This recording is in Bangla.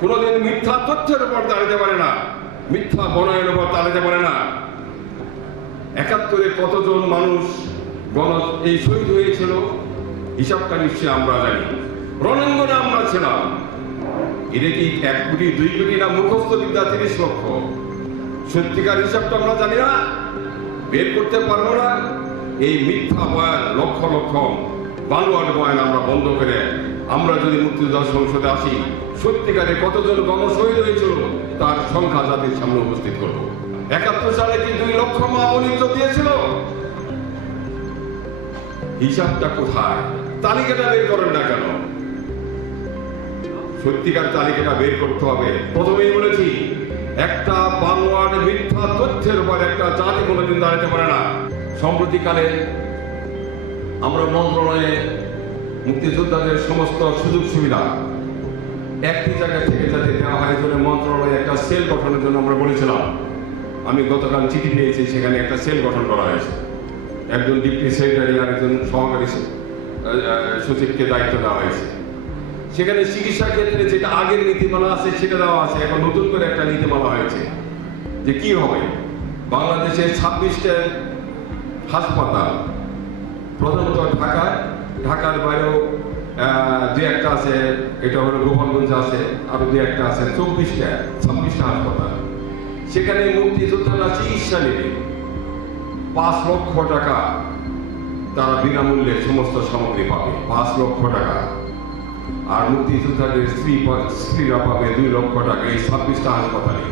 কোনোদিন মিথ্যা তথ্যের উপর দাঁড়াতে পারে না, মিথ্যা বনায়ের উপর দাঁড়াতে পারে না। ৭১-এ কতজন মানুষ এই শহীদ হয়েছিল হিসাবটা নিশ্চয়ই আমরা জানি। রণাঙ্গনে আমরা ছিলাম। এটা কি ১ কোটি ২ কোটি না মুখস্থ বিদ্যা ৩০ লক্ষ? সত্যিকার হিসাবটা আমরা জানি না, বের করতে পারবো না। এই মিথ্যা বয়ান, লক্ষ লক্ষ বানোয়াট বয়ান আমরা বন্ধ করে আমরা যদি মুক্তিযোদ্ধা সংসদে আসি, সত্যিকারে কতজন গণশহীদ হয়েছিল তার সংখ্যা জাতির সামনে উপস্থিত করবো। ৭১ সালে কি ২ লক্ষ মা বলিত দিয়েছিল? হিসাবটা কোথায়? তালিকাটা বের করেন না কেন? সত্যিকার তালিকাটা বের করতে হবে। প্রথমেই বলেছি, একটা বানোয়াট মিথ্যা তথ্যের উপর একটা জাতি কোনোদিন দাঁড়াতে পারে না। সম্প্রতিকালে আমরা মন্ত্রণালয়ে মুক্তিযোদ্ধাদের সমস্ত সুযোগ সুবিধা একটি জায়গা থেকে যাতে দেওয়া হয়, জন্য মন্ত্রণালয়ে একটা সেল গঠনের জন্য আমরা বলেছিলাম। আমি গতকাল চিঠি পেয়েছি, সেখানে একটা সেল গঠন করা হয়েছে। একজন ডিপ্টি সেক্রেটারি আর একজন সহকারী সচিবকে দায়িত্ব দেওয়া হয়েছে। সেখানে চিকিৎসা ক্ষেত্রে যেটা আগের নীতিমালা আছে সেটা দেওয়া আছে, এখন নতুন করে একটা নীতিমালা হয়েছে যে কি হবে। বাংলাদেশের ২৬টা হাসপাতাল, প্রধানত ঢাকার বাইরেও ২-১টা আছে, এটা হলো গোপালগঞ্জ আছে, আরো ২-১টা আছে, 26টা হাসপাতাল। সেখানে মুক্তিযোদ্ধারা চিকিৎসা নেবে ৫ লক্ষ টাকা, তারা বিনামূল্যে সমস্ত সামগ্রী পাবে ৫ লক্ষ টাকা। আর মুক্তিযোদ্ধাদের স্ত্রীরা পাবে ২ লক্ষ টাকা এই 26টা হাসপাতালে।